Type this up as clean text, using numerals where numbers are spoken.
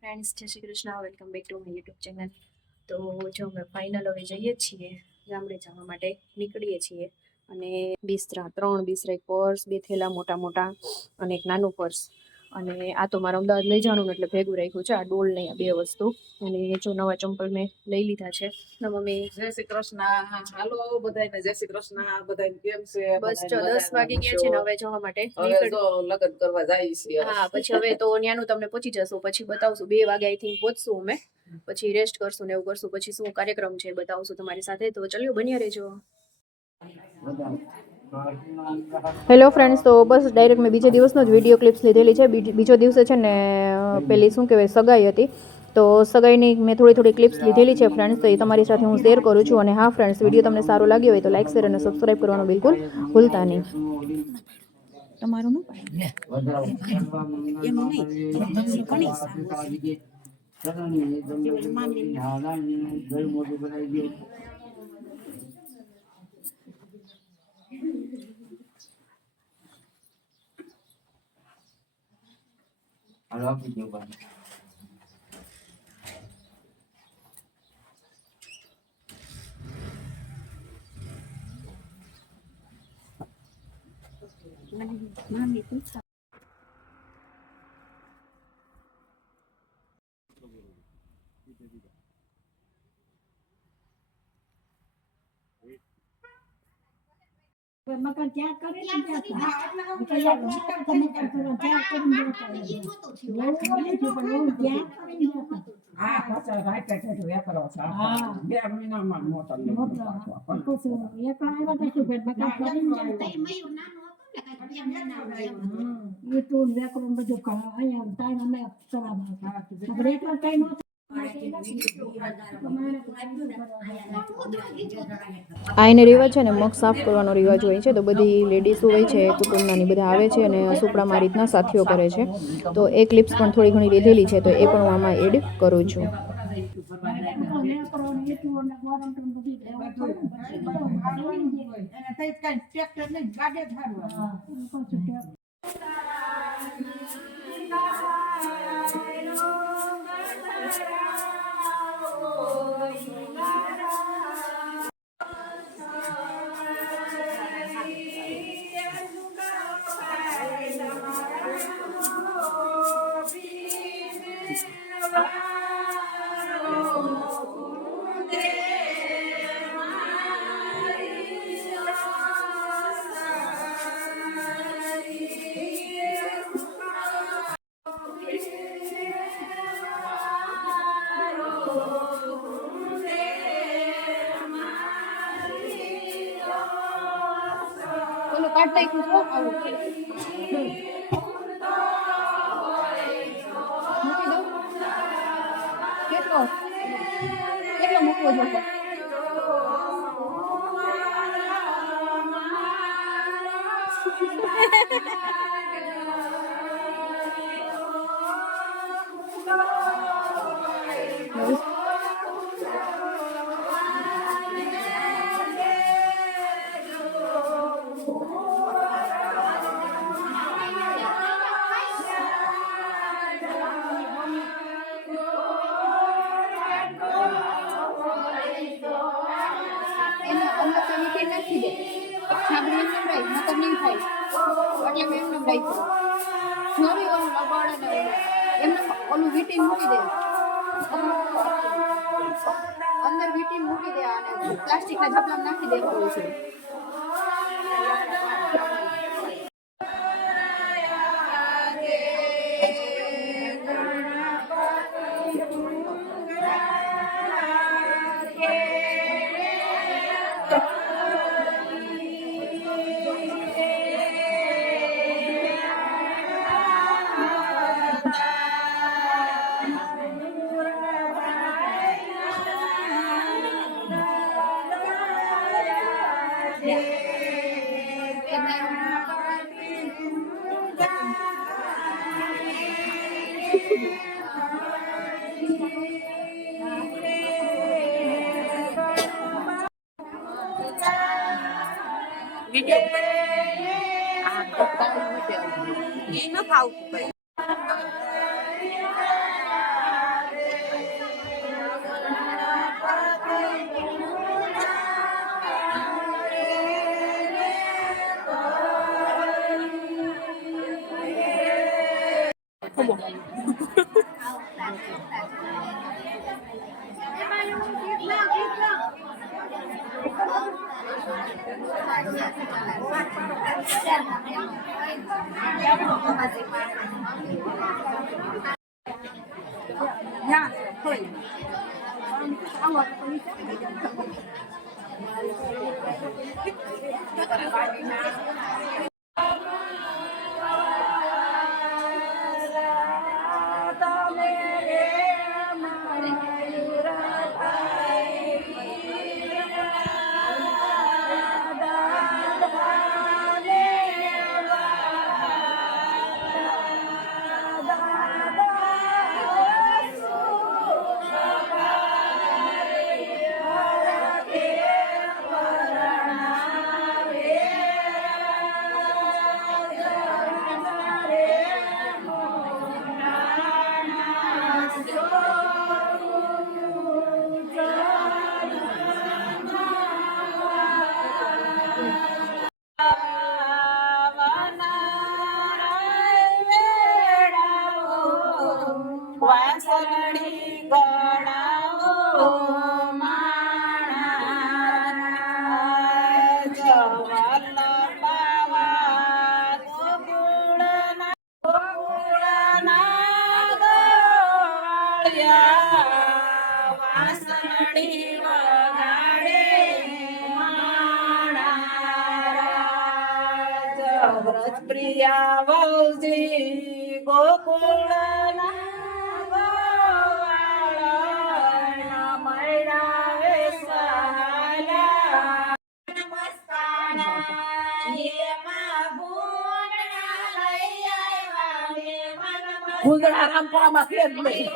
Friends, જય Shri Krishna. Welcome back to my YouTube channel. તો જો અમે ફાઇનલ હવે જઈએ છીએ ગામડે જવા માટે નીકળીએ છીએ. અને ત્રણ બિસ્તરા, એક પર્સ, બે થેલા મોટા મોટા અને એક નાનું પર્સ. અને આ તો મારે અમદાવાદ લઈ જવાનું એટલે ભેગું રાખ્યું છે. આ ડોલ નહીં, આ બે વસ્તુ. અને જો નવા ચંપલ મેં લઈ લીધા છે. મમ્મી જય શ્રી કૃષ્ણ. હાલો બધાને જય શ્રી કૃષ્ણ. બધાને કેમ છે? બસ જો 10 વાગી ગયા છે ને હવે જવા માટે હવે જો લગન કરવા જાય છે. હા, પછી હવે તો ન્યાનું તમને પહોંચી જશું, પછી બતાવશું. 2 વાગે આઈ થિંક પહોંચશું અમે. પછી રેસ્ટ કરશું ને એવું કરશું. પછી શું કાર્યક્રમ છે બતાવશું તમારી સાથે. તો ચલ્યો, બન્યા રહેજો. હેલો ફ્રેન્ડ્સ, તો બસ ડાયરેક્ટ મેં બીજા દિવસનો જ વિડીયો ક્લિપ્સ લીધેલી છે. બીજો દિવસે છે ને પેલી શું કહેવાય સગાઈ હતી, તો સગાઈની મેં થોડી ક્લિપ્સ લીધેલી છે ફ્રેન્ડ્સ. તો એ તમારી સાથે હું શેર કરું છું. અને હા ફ્રેન્ડ્સ, વિડીયો તમને સારો લાગ્યો હોય તો લાઈક, શેર અને સબસ્ક્રાઈબ કરવાનું બિલકુલ ભૂલતા નહીં. તમારું ન મામી પૂછા મકાન ત્યાં કરેલા હા પાછા રાઈટ રાઈટ વેપારો છે. હા 2 મહિનામાં મોટો એકલા આવ્યા તો શું મકાન કરીને એ તો વેકરણ બધું અહીંયા ટાઈમ અમે ચલાવવા આપણે એકલા ટાઈમ આ એને રિવાજ છે ને મગ સાફ કરવાનો રિવાજ હોય છે. તો બધી લેડીઝ હોય છે કુટુંબના બધા આવે છે અને સુપડામાં આ રીતના સાથીઓ કરે છે. તો એ ક્લિપ્સ પણ થોડી ઘણી લીધેલી છે, તો એ પણ હું આમાં એડ કરું છું. કાટ નાખ્યું છો આવું મૂકી દઉં. કેટલો મૂકવો જોઈએ? નાખી દે છાબડી એમને રાઈ નકર નહીં થાય એટલે મેં એમને રાખ્યું. જોરી ઓલું લબાડ ને એમને ઓલું વીટીને મૂકી દે, અંદર વીટીને મૂકી દે અને પ્લાસ્ટિકના ઝપલામાં નાખી દેવાનું છે. વાસળી ગણાવો માણા જવલ પાવા ગોકુળના ગોવાળિયા વાસળી વગાડે માણા વ્રજ પ્રિયા વૌજી ગોકુળના ગુંદડા રામપુરામાં ફેર નહીં